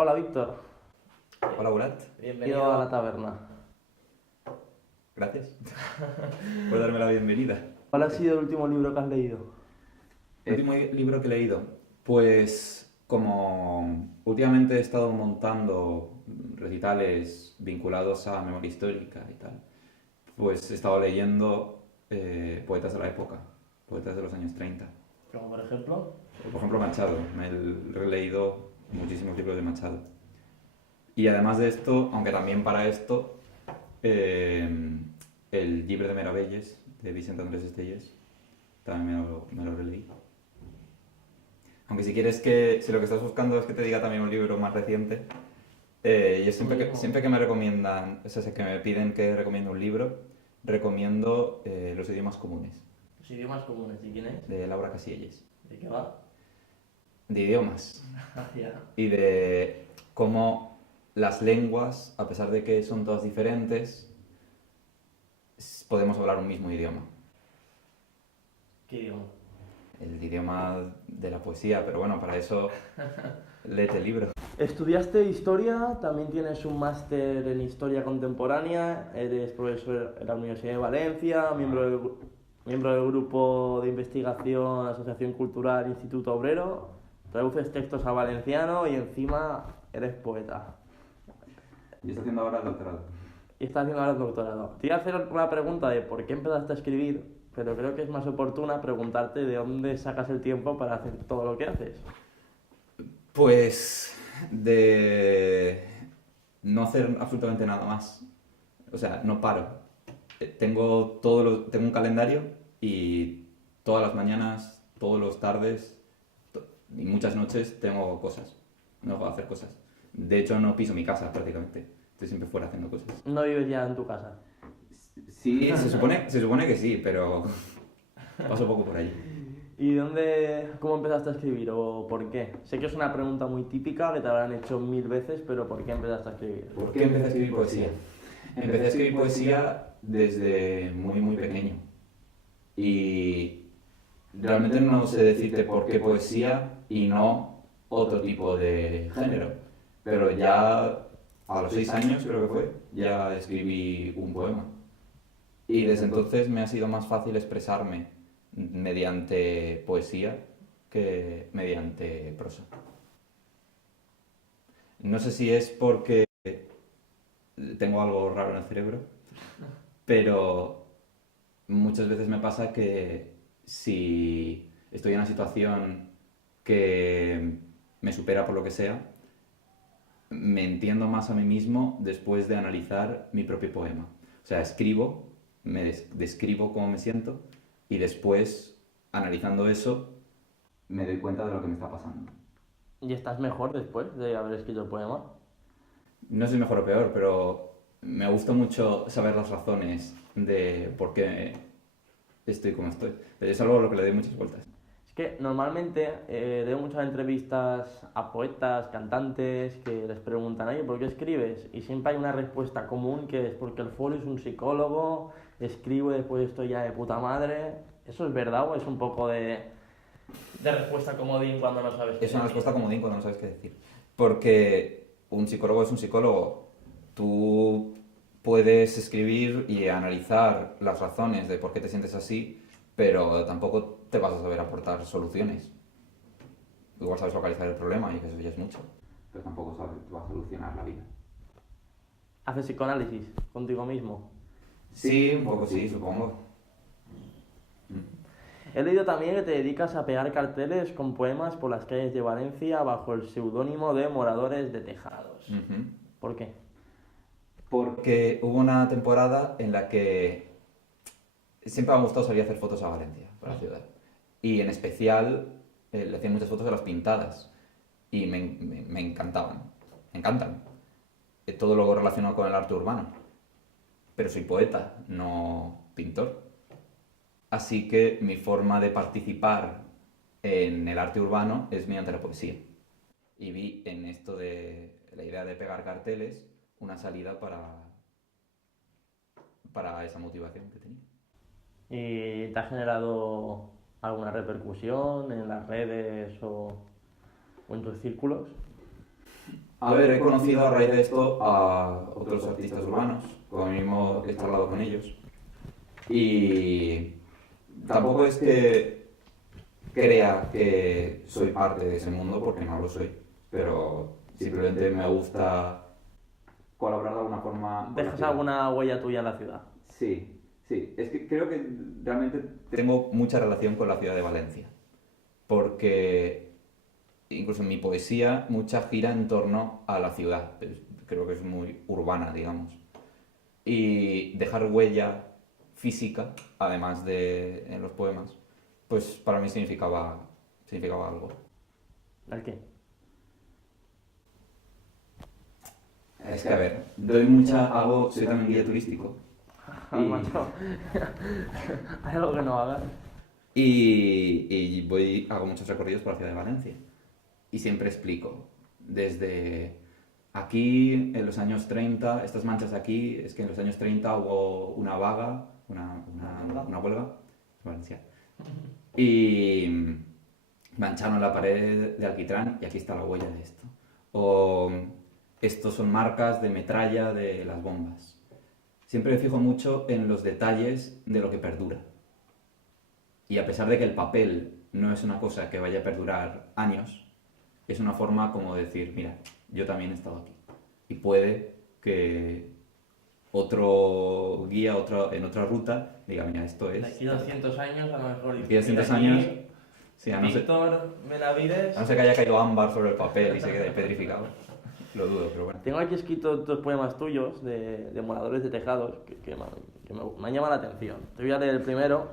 Hola Víctor, Hola, Bulat. bienvenido a la taberna. Gracias por darme la bienvenida. ¿Cuál ha sido el último libro que has leído? El último libro que he leído, pues como últimamente he estado montando recitales vinculados a memoria histórica y tal, pues he estado leyendo poetas de la época, poetas de los años 30. Como por ejemplo. Por ejemplo, Machado. Me he releído muchísimos libros de Machado. Y además de esto, aunque también para esto, eh, el Llibre de Meravelles de Vicent Andrés Estellés también me lo releí. Aunque si quieres si lo que estás buscando es que te diga también un libro más reciente, yo siempre que me recomiendan, o sea, que me piden que recomiende un libro, recomiendo Los idiomas comunes, Los idiomas comunes, ¿y quién es? de Laura Casillas. ¿De qué va? De idiomas Ya. y de cómo las lenguas, a pesar de que son todas diferentes, podemos hablar un mismo idioma. ¿Qué idioma? El idioma de la poesía, pero bueno, para eso léete el libro. Estudiaste historia, también tienes un máster en historia contemporánea, eres profesor en la Universidad de Valencia, miembro del grupo de investigación Asociación Cultural Instituto Obrero, traduces textos a valenciano y encima eres poeta. Yo estoy haciendo ahora el doctorado. Y estás haciendo ahora el doctorado. Te iba a hacer una pregunta de por qué empezaste a escribir, pero creo que es más oportuna preguntarte de dónde sacas el tiempo para hacer todo lo que haces. Pues de no hacer absolutamente nada más. O sea, no paro. Tengo un calendario y todas las mañanas, todas las tardes y muchas noches tengo cosas. No puedo hacer cosas. De hecho, no piso mi casa prácticamente. Estoy siempre fuera haciendo cosas. No vives ya en tu casa. Sí, se supone que sí, pero paso poco por allí. ¿Y cómo empezaste a escribir o por qué? Sé que es una pregunta muy típica que te habrán hecho 1000 veces, pero ¿por qué empezaste a escribir? ¿Por qué empecé a escribir poesía? Empecé a escribir poesía desde muy, muy pequeño. Y realmente no sé decirte por qué poesía y no otro tipo de género. Pero ya a los 6 años, creo que fue, ya escribí un poema. Y desde entonces me ha sido más fácil expresarme mediante poesía que mediante prosa. No sé si es porque tengo algo raro en el cerebro, pero muchas veces me pasa que si estoy en una situación que me supera por lo que sea, me entiendo más a mí mismo después de analizar mi propio poema. O sea, escribo, me describo cómo me siento y después, analizando eso, me doy cuenta de lo que me está pasando. ¿Y estás mejor después de haber escrito el poema? No sé si mejor o peor, pero me gusta mucho saber las razones de por qué estoy como estoy. Es algo a lo que le doy muchas vueltas. Es que normalmente leo muchas entrevistas a poetas, cantantes, que les preguntan, oye, ¿por qué escribes? Y siempre hay una respuesta común que es porque el folio es un psicólogo, escribo y después estoy ya de puta madre. ¿Eso es verdad o es un poco de respuesta comodín cuando no sabes qué Es una decir? respuesta comodín cuando no sabes qué decir. Porque un psicólogo es un psicólogo. Tú puedes escribir y analizar las razones de por qué te sientes así, pero tampoco te vas a saber aportar soluciones. Igual sabes localizar el problema y que eso ya es mucho. Pero tampoco sabes, te va a solucionar la vida. ¿Haces psicoanálisis contigo mismo? Sí, un poco sí, supongo. He leído también que te dedicas a pegar carteles con poemas por las calles de Valencia bajo el seudónimo de Moradores de Tejados. Ujú. ¿Por qué? Porque hubo una temporada en la que siempre me ha gustado salir a hacer fotos a Valencia, para la ciudad. Y en especial le hacía muchas fotos a las pintadas. Y me encantaban. Me encantan. Todo lo relacionado con el arte urbano. Pero soy poeta, no pintor. Así que mi forma de participar en el arte urbano es mediante la poesía. Y vi en esto de la idea de pegar carteles una salida para esa motivación que tenía. ¿Y te ha generado alguna repercusión en las redes o en tus círculos? A ver, he conocido a raíz de esto a otros artistas urbanos, como mismo he charlado con ellos. Y tampoco es que crea que soy parte de ese mundo, porque no lo soy, pero simplemente me gusta colaborar de alguna forma. con la ¿Dejas ciudad. alguna huella tuya en la ciudad? Sí, sí. Es que creo que realmente tengo mucha relación con la ciudad de Valencia, porque incluso en mi poesía mucha gira en torno a la ciudad. Creo que es muy urbana, digamos. Y dejar huella física, además de en los poemas, pues para mí significaba algo. ¿El qué? Es que, a ver, soy también guía turístico. Ay, macho. ¿Hay algo que no hagas? Hago muchos recorridos por la ciudad de Valencia. Y siempre explico, desde aquí en los años 30, estas manchas aquí, es que en los años 30 hubo una vaga, una huelga, Valencia, y mancharon la pared de alquitrán y aquí está la huella de esto. O estos son marcas de metralla de las bombas. Siempre me fijo mucho en los detalles de lo que perdura. Y a pesar de que el papel no es una cosa que vaya a perdurar años, es una forma como de decir, mira, yo también he estado aquí. Y puede que otro guía en otra ruta diga, mira, esto De es... aquí a 200 años, a lo mejor. De aquí a 200 mira, aquí, años, sí, Víctor Benavides. a no ser que haya caído ámbar sobre el papel y se quede petrificado. Lo dudo, pero bueno. Tengo aquí escritos dos poemas tuyos de moradores de tejados que me han llamado la atención. Te voy a leer el primero.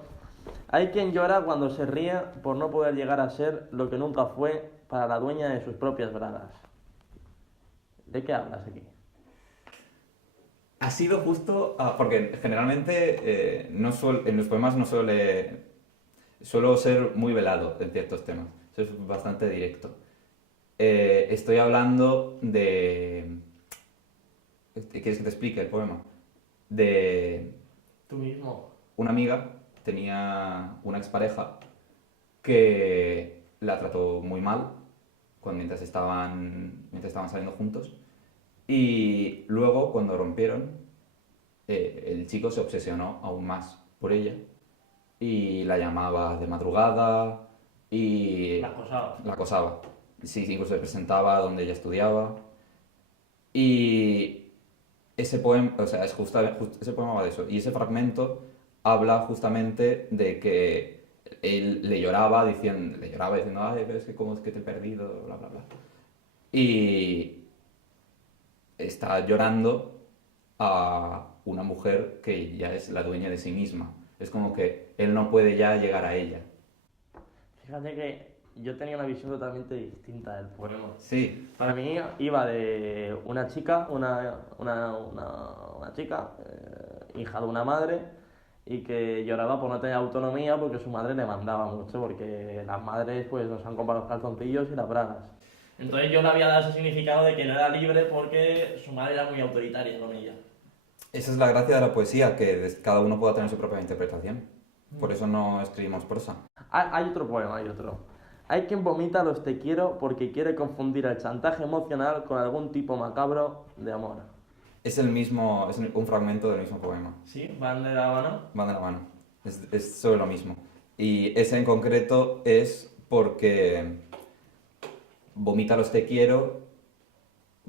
Hay quien llora cuando se ríe por no poder llegar a ser lo que nunca fue para la dueña de sus propias bragas. ¿De qué hablas aquí? Ha sido justo, porque generalmente en los poemas no suelo ser muy velado en ciertos temas, soy bastante directo. Estoy hablando de... ¿Quieres que te explique el poema? De Tú mismo. una amiga, tenía una expareja que la trató muy mal mientras estaban saliendo juntos. Y luego, cuando rompieron, el chico se obsesionó aún más por ella y la llamaba de madrugada y La acosaba. la acosaba. Sí, incluso se presentaba donde ella estudiaba. Y ese poema, o sea, ese poema va de eso. Y ese fragmento habla justamente de que él le lloraba diciendo, ay, pero es que cómo es que te he perdido, bla, bla, bla. Y está llorando a una mujer que ya es la dueña de sí misma. Es como que él no puede ya llegar a ella. Fíjate que yo tenía una visión totalmente distinta del poema. Sí, Para mí iba de una chica, una chica, hija de una madre, y que lloraba por no tener autonomía porque su madre le mandaba mucho, porque las madres pues nos han comprado los calzoncillos y las bragas. Entonces yo le había dado ese significado de que no era libre porque su madre era muy autoritaria con ella. esa es la gracia de la poesía, que cada uno pueda tener su propia interpretación. Por eso no escribimos prosa. Hay otro poema, hay otro. Hay quien vomita los te quiero porque quiere confundir el chantaje emocional con algún tipo macabro de amor. Es un fragmento del mismo poema. ¿Sí? ¿Van de la mano? Van de la mano. Es sobre lo mismo. Y ese en concreto es porque vomita los te quiero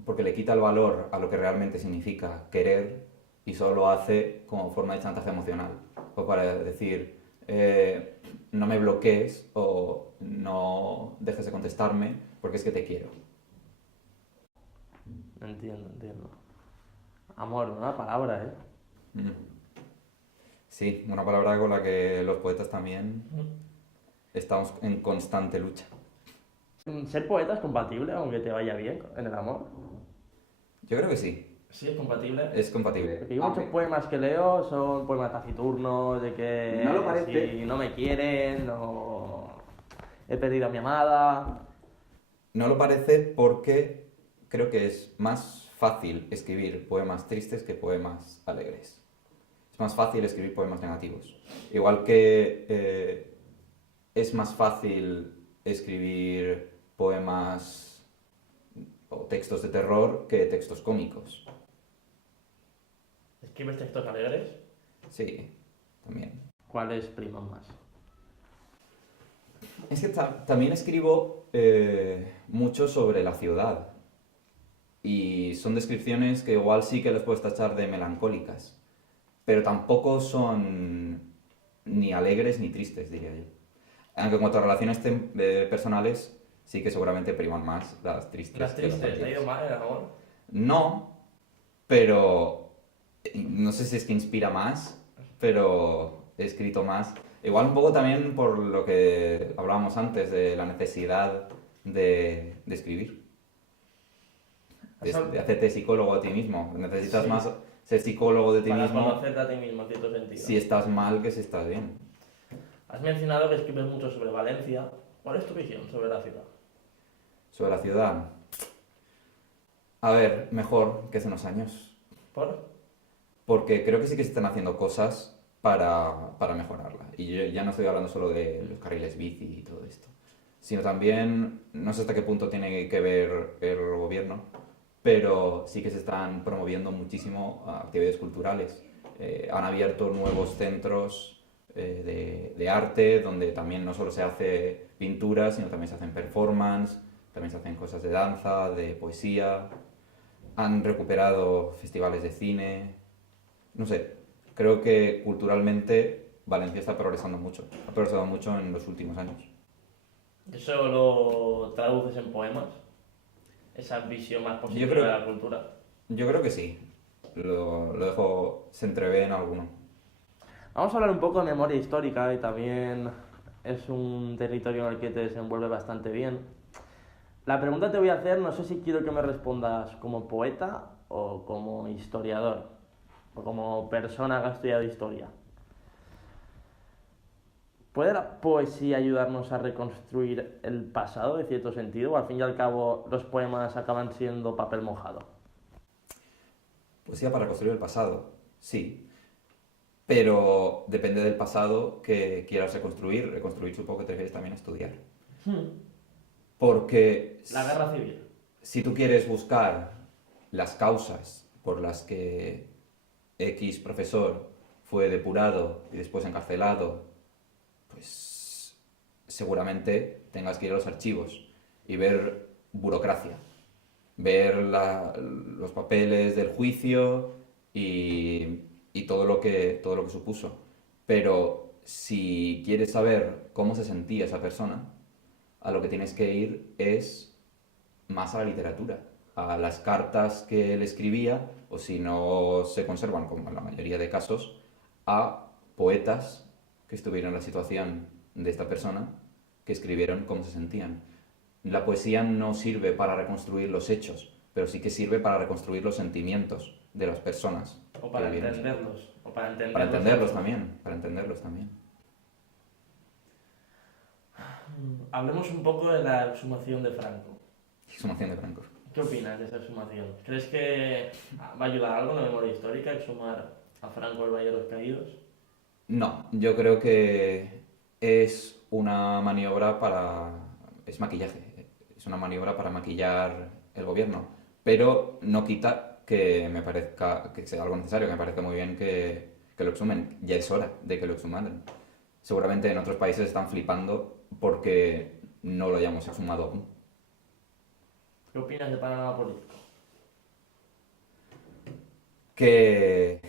porque le quita el valor a lo que realmente significa querer y solo lo hace como forma de chantaje emocional. O para decir, no me bloquees o no dejes de contestarme porque es que te quiero. Entiendo. Amor, una palabra, ¿eh? Mm. Sí, una palabra con la que los poetas también estamos en constante lucha. ¿Ser poeta es compatible aunque te vaya bien en el amor? Yo creo que sí, Sí, es compatible. es compatible. Porque yo muchos poemas que leo son poemas taciturnos, de que No lo parece. si no me quieren, o he perdido a mi amada. No lo parece porque creo que es más fácil escribir poemas tristes que poemas alegres. Es más fácil escribir poemas negativos. Igual que es más fácil escribir poemas o textos de terror que textos cómicos. ¿Escribes textos alegres? Sí, también. ¿Cuáles priman más? Es que también escribo mucho sobre la ciudad y son descripciones que igual sí que les puedes tachar de melancólicas, pero tampoco son ni alegres ni tristes, diría yo. Aunque en cuanto a relaciones personales, sí que seguramente priman más las tristes. ¿Las que las tristes? ¿Te ha ido alegres. mal el amor? No, pero no sé si es que inspira más, pero he escrito más. Igual un poco también por lo que hablábamos antes de la necesidad de escribir, de hacerte psicólogo a ti mismo. Necesitas Sí. más ser psicólogo de ti Para mismo conocerte a ti mismo, en cierto sentido. si estás mal que si estás bien. Has mencionado que escribes mucho sobre Valencia. ¿Cuál es tu visión sobre la ciudad? Sobre la ciudad. A ver, mejor que hace unos años. ¿Por? Porque creo que sí que se están haciendo cosas para mejorarla. Y yo ya no estoy hablando solo de los carriles bici y todo esto, sino también, no sé hasta qué punto tiene que ver el gobierno, pero sí que se están promoviendo muchísimo actividades culturales. Han abierto nuevos centros de arte donde también no solo se hace pintura, sino también se hacen performance, también se hacen cosas de danza, de poesía. Han recuperado festivales de cine. No sé, creo que culturalmente Valencia está progresando mucho. Ha progresado mucho en los últimos años. ¿Eso lo traduces en poemas? Esa visión más positiva creo- de la cultura. Yo creo que sí. Lo dejo, se entrevé en alguno. Vamos a hablar un poco de memoria histórica y también es un territorio en el que te desenvuelve bastante bien. La pregunta que te voy a hacer, no sé si quiero que me respondas como poeta o como historiador, o como persona que ha estudiado historia. ¿Puede la poesía ayudarnos a reconstruir el pasado, de cierto sentido? ¿O al fin y al cabo los poemas acaban siendo papel mojado? Poesía para construir el pasado, sí. Pero depende del pasado que quieras reconstruir. Reconstruir supongo que te refieres también a estudiar. Porque La guerra civil. si tú quieres buscar las causas por las que X profesor fue depurado y después encarcelado, pues seguramente tengas que ir a los archivos y ver burocracia, ver los papeles del juicio y todo lo que supuso. Pero si quieres saber cómo se sentía esa persona, a lo que tienes que ir es más a la literatura, a las cartas que él escribía, o si no se conservan, como en la mayoría de casos, a poetas que estuvieron en la situación de esta persona, que escribieron cómo se sentían. La poesía no sirve para reconstruir los hechos, pero sí que sirve para reconstruir los sentimientos de las personas. O para que vivieron. entenderlos. O para entenderlos. Para entenderlos también, para entenderlos también. Hablemos un poco de la exhumación de Franco. Exhumación de Franco. ¿Qué opinas de esa exhumación? ¿Crees que va a ayudar algo en la memoria histórica exhumar a Franco el Valle de los Caídos? No, yo creo que es una maniobra para... es maquillaje, es una maniobra para maquillar el gobierno, pero no quita que me parezca, que sea algo necesario, que me parece muy bien que lo exhumen. Ya es hora de que lo exhumaran. Seguramente en otros países están flipando porque no lo hayamos exhumado aún. ¿Qué opinas del panorama político? Que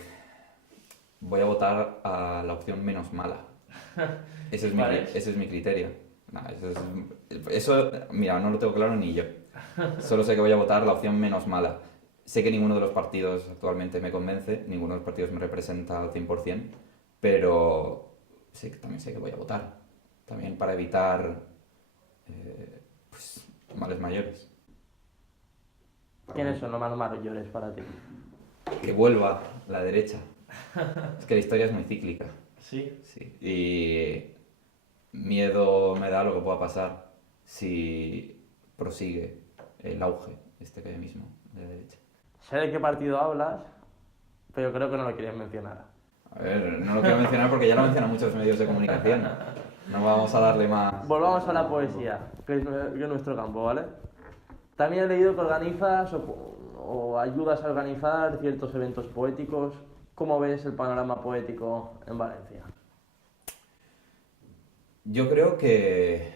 voy a votar a la opción menos mala. Ese es mi criterio. No, eso, mira, no lo tengo claro ni yo. Solo sé que voy a votar la opción menos mala. Sé que ninguno de los partidos actualmente me convence, ninguno de los partidos me representa al 100%, pero también sé que voy a votar. También para evitar pues, males mayores. ¿Quiénes son los más mayores para ti? Que vuelva la derecha. Es que la historia es muy cíclica. ¿Sí? Sí. Y miedo me da lo que pueda pasar si prosigue el auge que hay mismo de la derecha. Sé de qué partido hablas, pero creo que no lo querías mencionar. A ver, no lo quiero mencionar porque ya lo mencionan muchos medios de comunicación. No vamos a darle más... Volvamos a la poesía, que es nuestro campo, ¿vale? También he leído que organizas o ayudas a organizar ciertos eventos poéticos. ¿Cómo ves el panorama poético en Valencia? Yo creo que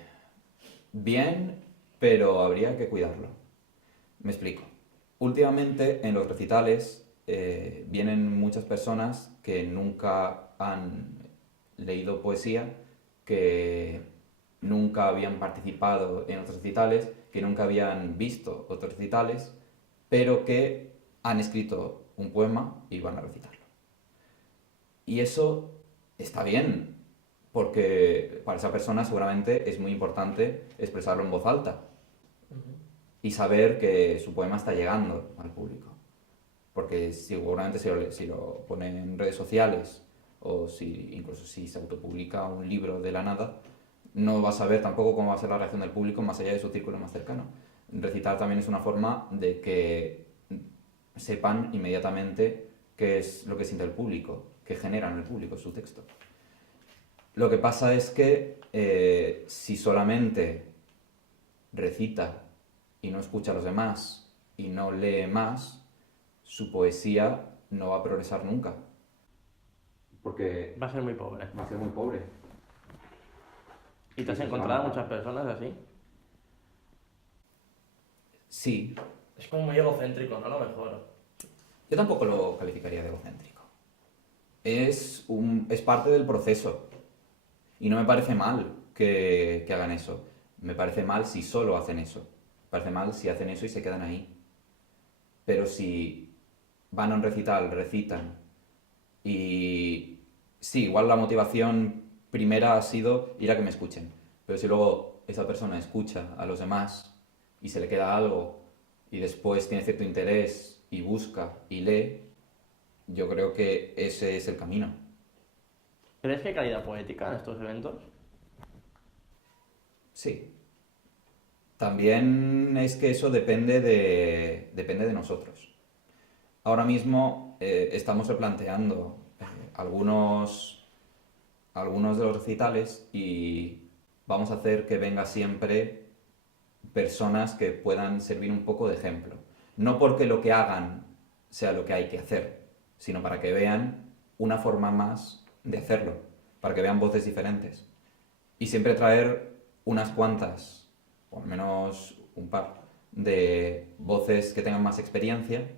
bien, pero habría que cuidarlo. Me explico. Últimamente en los recitales vienen muchas personas que nunca han leído poesía, que nunca habían participado en otros recitales, que nunca habían visto otros recitales, pero que han escrito un poema y van a recitarlo. Y eso está bien, porque para esa persona seguramente es muy importante expresarlo en voz alta y saber que su poema está llegando al público. Porque seguramente si lo pone en redes sociales o incluso si se autopublica un libro de la nada, no va a saber tampoco cómo va a ser la reacción del público más allá de su círculo más cercano. Recitar también es una forma de que sepan inmediatamente qué es lo que siente el público, qué genera en el público su texto. Lo que pasa es que si solamente recita y no escucha a los demás y no lee más, su poesía no va a progresar nunca. Porque Va a ser muy pobre. va a ser muy pobre. ¿Y te has encontrado muchas personas así? Sí. Es como muy egocéntrico, ¿no? A lo mejor. Yo tampoco lo calificaría de egocéntrico. Es parte del proceso. Y no me parece mal que hagan eso. Me parece mal si solo hacen eso. Me parece mal si hacen eso y se quedan ahí. Pero si van a un recital, recitan, y sí, igual la motivación primera ha sido ir a que me escuchen. Pero si luego esa persona escucha a los demás y se le queda algo y después tiene cierto interés y busca y lee, yo creo que ese es el camino. ¿Crees que hay calidad poética en estos eventos? Sí. También es que eso depende de nosotros. Ahora mismo estamos replanteando algunos de los recitales y vamos a hacer que venga siempre personas que puedan servir un poco de ejemplo. No porque lo que hagan sea lo que hay que hacer, sino para que vean una forma más de hacerlo, para que vean voces diferentes. Y siempre traer unas cuantas, o al menos un par, de voces que tengan más experiencia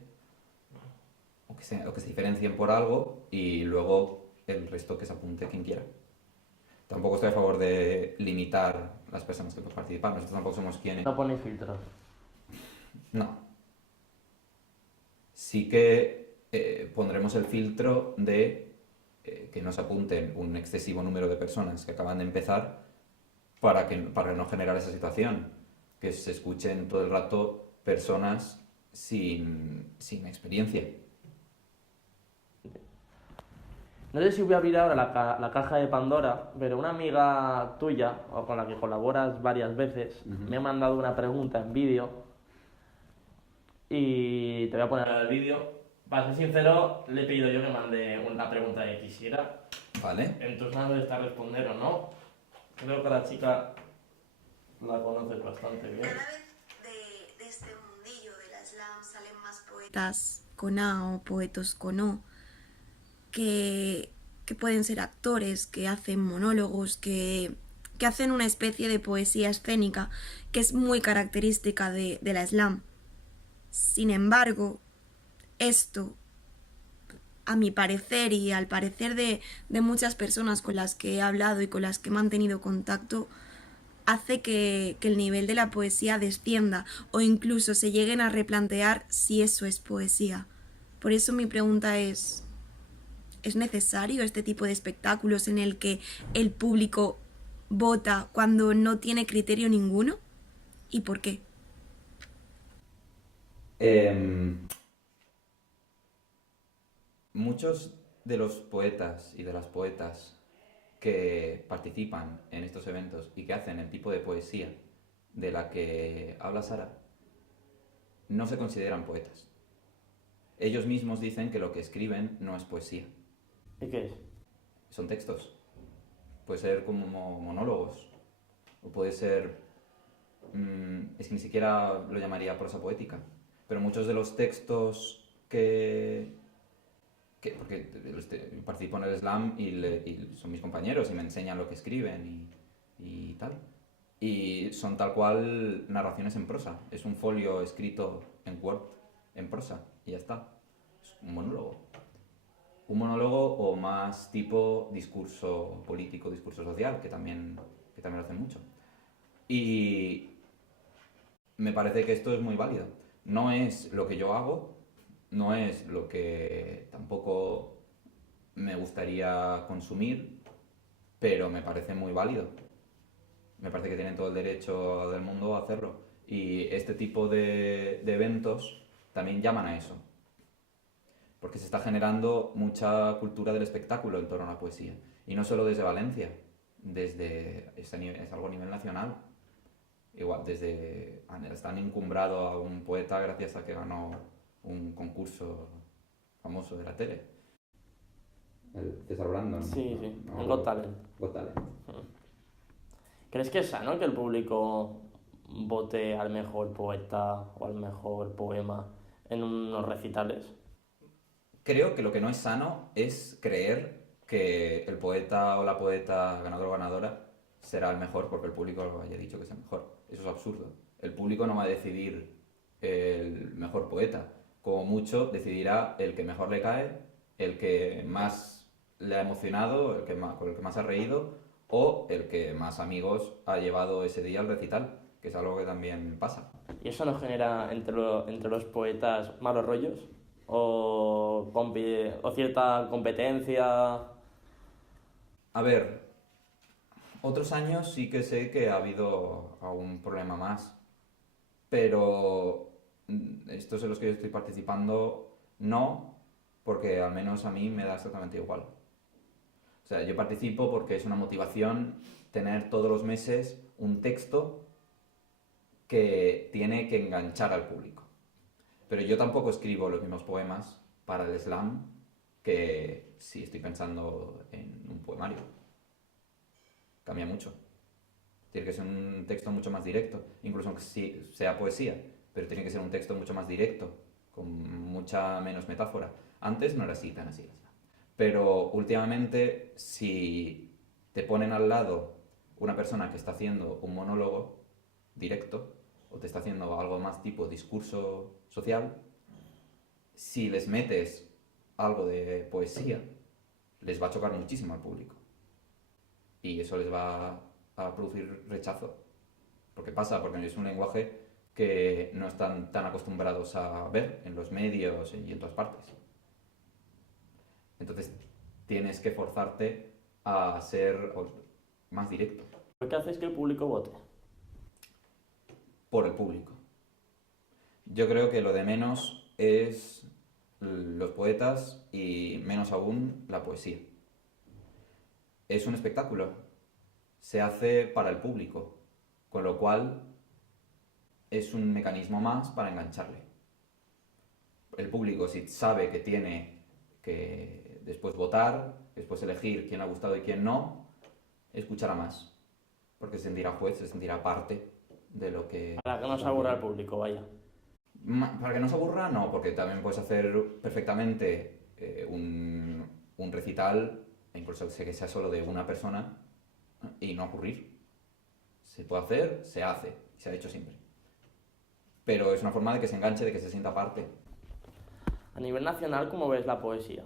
o que se diferencien por algo y luego el resto que se apunte quien quiera. Tampoco estoy a favor de limitar las personas que pueden participar, nosotros tampoco somos quienes. No ponéis filtros. No. Sí que pondremos el filtro de que no se apunten un excesivo número de personas que acaban de empezar para no generar esa situación, que se escuchen todo el rato personas sin experiencia. No sé si voy a abrir ahora la caja de Pandora, pero una amiga tuya, o con la que colaboras varias veces, me ha mandado una pregunta en vídeo y te voy a poner el vídeo. Para ser sincero, le he pedido yo que mande una pregunta que quisiera. Vale. En tus manos está responder o no. Creo que la chica la conoces bastante bien. Cada vez de este mundillo de la slam salen más poetas con A o poetos con O, que pueden ser actores, que hacen monólogos, que hacen una especie de poesía escénica que es muy característica de la slam. Sin embargo, esto, a mi parecer y al parecer de muchas personas con las que he hablado y con las que he mantenido contacto, hace que el nivel de la poesía descienda o incluso se lleguen a replantear si eso es poesía. Por eso mi pregunta ¿es necesario este tipo de espectáculos en el que el público vota cuando no tiene criterio ninguno? ¿Y por qué? Muchos de los poetas y de las poetas que participan en estos eventos y que hacen el tipo de poesía de la que habla Sara, no se consideran poetas. Ellos mismos dicen que lo que escriben no es poesía. ¿Y qué es? Son textos. Puede ser como monólogos, o puede ser es que ni siquiera lo llamaría prosa poética, pero muchos de los textos porque participo en el slam y son mis compañeros y me enseñan lo que escriben y tal. Y son tal cual narraciones en prosa. Es un folio escrito en Word, en prosa, y ya está. Es un monólogo. Un monólogo o más tipo discurso político, discurso social, que también lo hacen mucho. Y me parece que esto es muy válido. No es lo que yo hago, no es lo que tampoco me gustaría consumir, pero me parece muy válido. Me parece que tienen todo el derecho del mundo a hacerlo. Y este tipo de eventos también llaman a eso. Porque se está generando mucha cultura del espectáculo en torno a la poesía. Y no solo desde Valencia, es algo a nivel nacional. Igual, están encumbrado a un poeta gracias a que ganó un concurso famoso de la tele. El César Brandon. Sí, un Got Talent. Got Talent. ¿Crees que es sano que el público vote al mejor poeta o al mejor poema en unos recitales? Creo que lo que no es sano es creer que el poeta o la poeta ganador o ganadora será el mejor porque el público lo haya dicho que es el mejor. Eso es absurdo. El público no va a decidir el mejor poeta. Como mucho decidirá el que mejor le cae, el que más le ha emocionado, con el que más ha reído o el que más amigos ha llevado ese día al recital, que es algo que también pasa. ¿Y eso no genera entre los poetas malos rollos? ¿O cierta competencia? A ver, otros años sí que sé que ha habido algún problema más, pero estos en los que yo estoy participando no, porque al menos a mí me da exactamente igual. O sea, yo participo porque es una motivación tener todos los meses un texto que tiene que enganchar al público. Pero yo tampoco escribo los mismos poemas para el slam que si estoy pensando en un poemario. Cambia mucho. Tiene que ser un texto mucho más directo, incluso aunque sea poesía, pero tiene que ser un texto mucho más directo, con mucha menos metáfora. Antes no era así, tan así. Pero últimamente, si te ponen al lado una persona que está haciendo un monólogo directo, o te está haciendo algo más tipo discurso social, si les metes algo de poesía, les va a chocar muchísimo al público. Y eso les va a producir rechazo. Porque es un lenguaje que no están tan acostumbrados a ver en los medios y en todas partes. Entonces tienes que forzarte a ser más directo. ¿Por qué haces que el público vote? Por el público. Yo creo que lo de menos es los poetas y menos aún la poesía. Es un espectáculo, se hace para el público, con lo cual es un mecanismo más para engancharle. El público, si sabe que tiene que después votar, después elegir quién le ha gustado y quién no, escuchará más, porque se sentirá juez, se sentirá parte de lo que... Para que no se aburra el público, vaya. Para que no se aburra, no, porque también puedes hacer perfectamente un recital, incluso que sea solo de una persona, y no ocurrir. Se puede hacer, se hace, y se ha hecho siempre. Pero es una forma de que se enganche, de que se sienta parte. A nivel nacional, ¿cómo ves la poesía?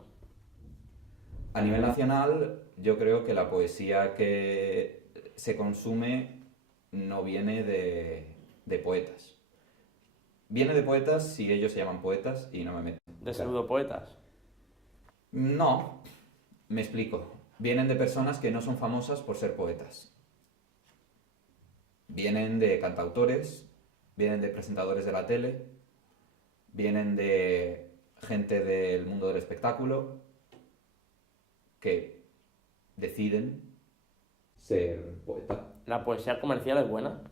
A nivel nacional, yo creo que la poesía que se consume no viene de poetas. Viene de poetas si ellos se llaman poetas y no me meto. ¿De pseudopoetas? No, me explico. Vienen de personas que no son famosas por ser poetas. Vienen de cantautores, vienen de presentadores de la tele, vienen de gente del mundo del espectáculo que deciden ser poeta. ¿La poesía comercial es buena?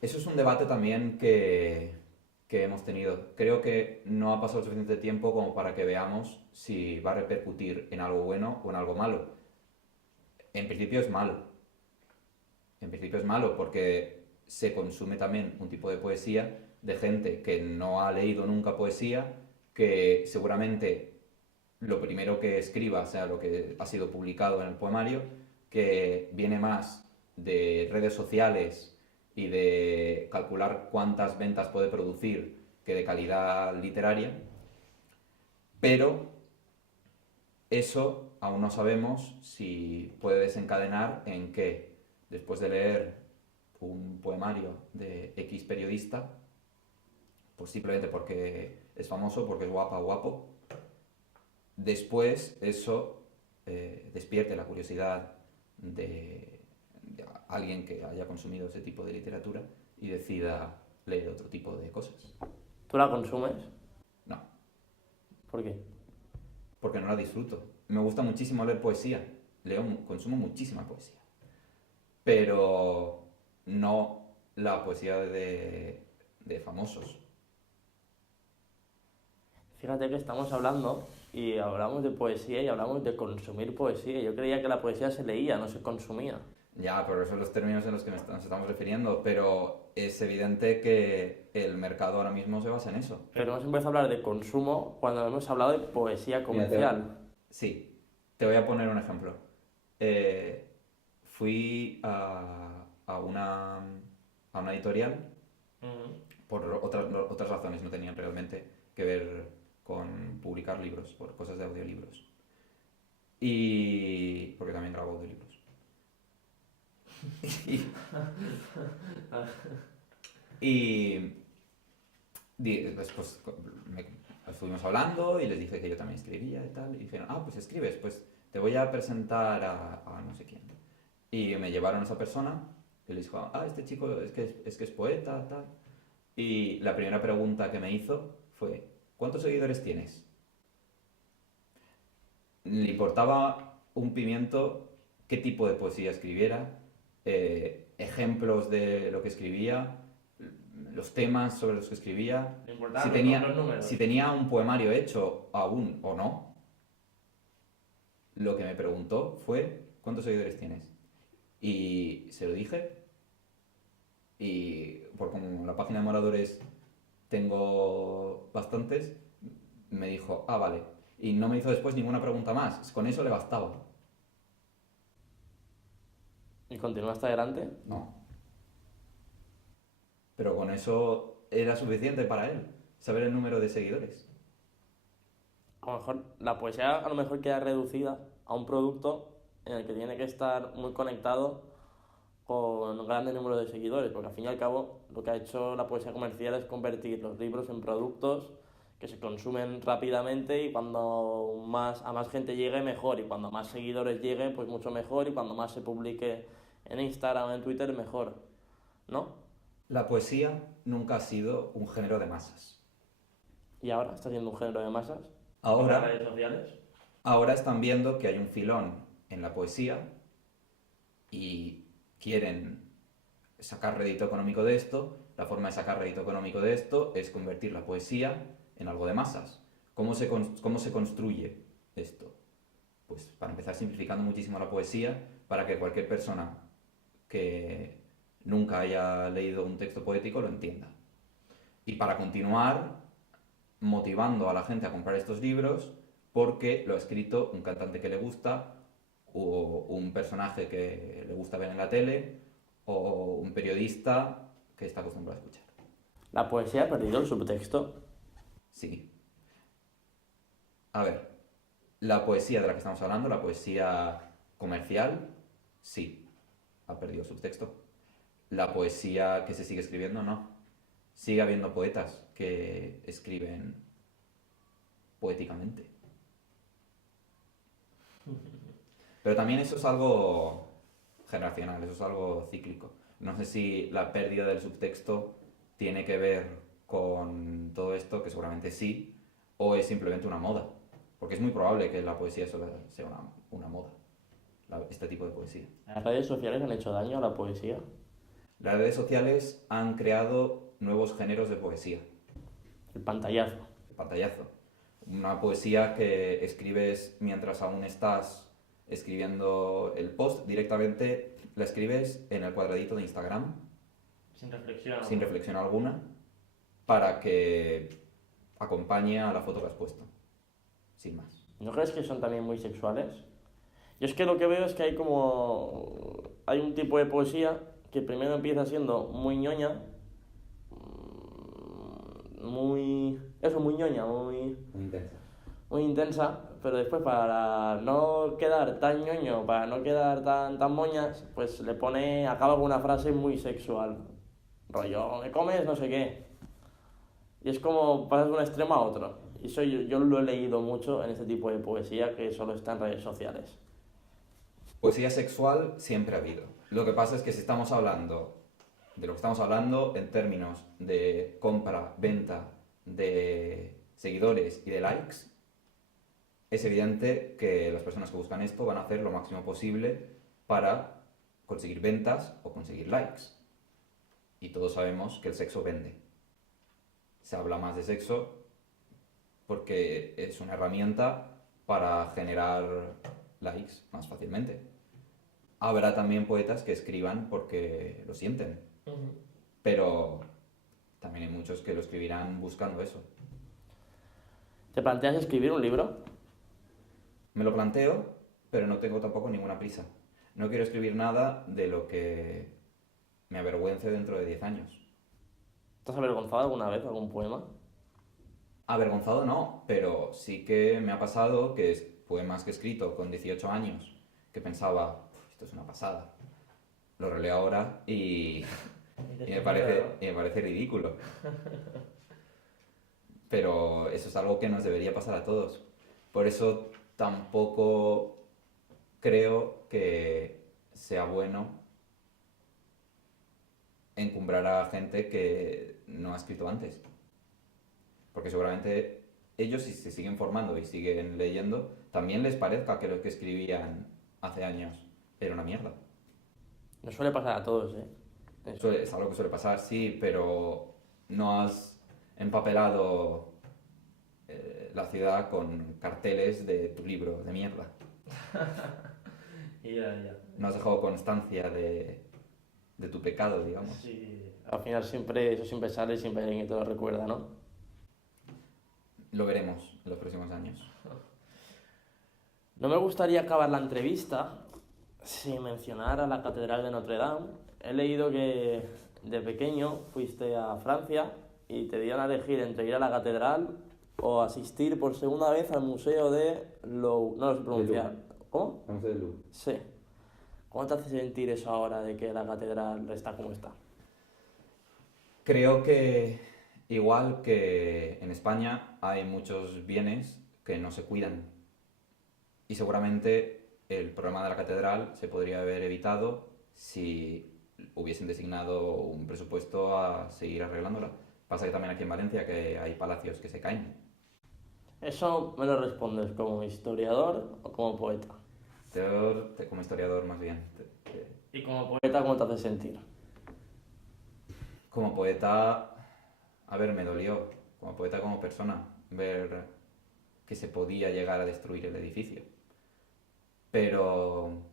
Eso es un debate también que hemos tenido. Creo que no ha pasado suficiente tiempo como para que veamos si va a repercutir en algo bueno o en algo malo. En principio es malo. En principio es malo porque se consume también un tipo de poesía de gente que no ha leído nunca poesía, que seguramente lo primero que escriba sea lo que ha sido publicado en el poemario, que viene más de redes sociales y de calcular cuántas ventas puede producir que de calidad literaria, pero eso aún no sabemos si puede desencadenar en que después de leer un poemario de X periodista, pues simplemente porque es famoso, porque es guapa o guapo, después eso despierte la curiosidad de alguien que haya consumido ese tipo de literatura y decida leer otro tipo de cosas. ¿Tú la consumes? No, ¿Por qué? porque no la disfruto. Me gusta muchísimo leer poesía, consumo muchísima poesía, pero no la poesía de famosos. Fíjate que estamos hablando y hablamos de poesía y hablamos de consumir poesía. Yo creía que la poesía se leía, no se consumía. Ya, pero esos son los términos en los que nos estamos refiriendo, pero es evidente que el mercado ahora mismo se basa en eso. Pero hemos empezado a hablar de consumo cuando hemos hablado de poesía comercial. Sí, te voy a poner un ejemplo. Fui a una editorial por otras razones, no tenían realmente que ver con publicar libros, por cosas de audiolibros. Y porque también grabo audiolibros. Después estuvimos hablando y les dije que yo también escribía y tal. Y dijeron, pues escribes, pues te voy a presentar a no sé quién. Y me llevaron a esa persona y les dijo, este chico es que es poeta, tal. Y la primera pregunta que me hizo fue, ¿cuántos seguidores tienes? Le importaba un pimiento qué tipo de poesía escribiera, ejemplos de lo que escribía, los temas sobre los que escribía, si tenía un poemario hecho aún o no. Lo que me preguntó fue, ¿cuántos seguidores tienes? Y se lo dije, y por como en la página de Moradores tengo bastantes, me dijo, vale. Y no me hizo después ninguna pregunta más, con eso le bastaba. ¿Y continuaste adelante? No. Pero con eso era suficiente para él, saber el número de seguidores. A lo mejor la poesía a lo mejor queda reducida a un producto en el que tiene que estar muy conectado con un grande número de seguidores, porque al fin y al cabo lo que ha hecho la poesía comercial es convertir los libros en productos que se consumen rápidamente y cuando a más gente llegue mejor, y cuando más seguidores lleguen pues mucho mejor, y cuando más se publique en Instagram o en Twitter mejor, ¿no? La poesía nunca ha sido un género de masas. ¿Y ahora está siendo un género de masas? Ahora, ¿En las redes sociales? Ahora están viendo que hay un filón en la poesía y quieren sacar rédito económico de esto. La forma de sacar rédito económico de esto es convertir la poesía en algo de masas. ¿Cómo se construye esto? Pues para empezar simplificando muchísimo la poesía para que cualquier persona que nunca haya leído un texto poético lo entienda. Y para continuar motivando a la gente a comprar estos libros porque lo ha escrito un cantante que le gusta, o un personaje que le gusta ver en la tele, o un periodista que está acostumbrado a escuchar. ¿La poesía ha perdido el subtexto? Sí. A ver, la poesía de la que estamos hablando, la poesía comercial, sí, ha perdido el subtexto. La poesía que se sigue escribiendo, no. Sigue habiendo poetas que escriben poéticamente. Pero también eso es algo generacional, eso es algo cíclico. No sé si la pérdida del subtexto tiene que ver con todo esto, que seguramente sí, o es simplemente una moda. Porque es muy probable que la poesía solo sea una moda, este tipo de poesía. ¿Las redes sociales han hecho daño a la poesía? Las redes sociales han creado nuevos géneros de poesía. El pantallazo. El pantallazo. Una poesía que escribes mientras aún estás escribiendo el post, directamente la escribes en el cuadradito de Instagram Sin reflexión. sin reflexión alguna, para que acompañe a la foto que has puesto, sin más. ¿No crees que son también muy sexuales? Yo es que lo que veo es que hay un tipo de poesía que primero empieza siendo muy ñoña, muy ñoña, Muy intensa. muy intensa, pero después para no quedar tan ñoño, para no quedar tan moñas, pues acaba con una frase muy sexual. Rollo, ¿me comes? No sé qué. Y es como pasas de un extremo a otro. Y eso yo lo he leído mucho en este tipo de poesía que solo está en redes sociales. Poesía sexual siempre ha habido. Lo que pasa es que si estamos hablando de lo que estamos hablando en términos de compra, venta, de seguidores y de likes, es evidente que las personas que buscan esto van a hacer lo máximo posible para conseguir ventas o conseguir likes. Y todos sabemos que el sexo vende. Se habla más de sexo porque es una herramienta para generar likes más fácilmente. Habrá también poetas que escriban porque lo sienten, pero también hay muchos que lo escribirán buscando eso. ¿Te planteas escribir un libro? Me lo planteo, pero no tengo tampoco ninguna prisa. No quiero escribir nada de lo que me avergüence dentro de 10 años. ¿Te has avergonzado alguna vez algún poema? Avergonzado no, pero sí que me ha pasado que poemas que he escrito con 18 años, que pensaba, esto es una pasada. Lo releo ahora y me parece ridículo. Pero eso es algo que nos debería pasar a todos. Por eso tampoco creo que sea bueno encumbrar a gente que no ha escrito antes. Porque seguramente ellos, si se siguen formando y siguen leyendo, también les parezca que lo que escribían hace años era una mierda. Nos suele pasar a todos, ¿eh? Es algo que suele pasar, sí, pero no has empapelado la ciudad con carteles de tu libro de mierda. Ya. No has dejado constancia de tu pecado, digamos. Sí. Al final eso siempre sale y siempre hay alguien que te lo recuerda, ¿no? Lo veremos en los próximos años. No me gustaría acabar la entrevista sin mencionar a la Catedral de Notre Dame. He leído que de pequeño fuiste a Francia y te dieron a elegir entre ir a la catedral o asistir por segunda vez al Museo de Louvre. No lo sé pronunciar. ¿Cómo? El Museo del Louvre. Sí. ¿Cómo te hace sentir eso ahora de que la catedral está como está? Creo que igual que en España hay muchos bienes que no se cuidan. Y seguramente el problema de la catedral se podría haber evitado si hubiesen designado un presupuesto a seguir arreglándola. Pasa que también aquí en Valencia que hay palacios que se caen. ¿Eso me lo respondes como historiador o como poeta? Como historiador más bien. ¿Y como poeta cómo te hace sentir? Como poeta, a ver, me dolió. Como poeta, como persona, ver que se podía llegar a destruir el edificio. Pero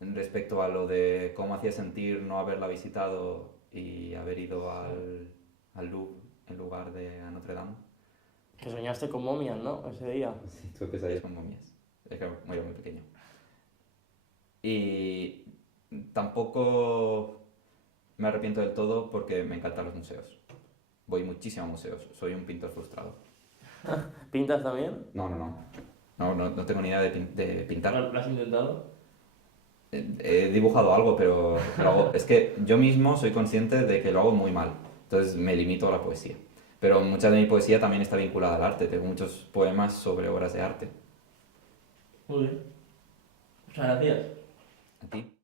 respecto a lo de cómo hacía sentir no haberla visitado y haber ido al Louvre en lugar de a Notre Dame. Que soñaste con momias, ¿no? Ese día. Sí, tuve pesadillas con momias. Es que era muy pequeño. Y tampoco me arrepiento del todo porque me encantan los museos. Voy muchísimo a museos. Soy un pintor frustrado. ¿Pintas también? No tengo ni idea de pintar. ¿Lo has intentado? He dibujado algo, pero es que yo mismo soy consciente de que lo hago muy mal. Entonces me limito a la poesía. Pero mucha de mi poesía también está vinculada al arte. Tengo muchos poemas sobre obras de arte. Muy bien. Muchas gracias. ¿A ti?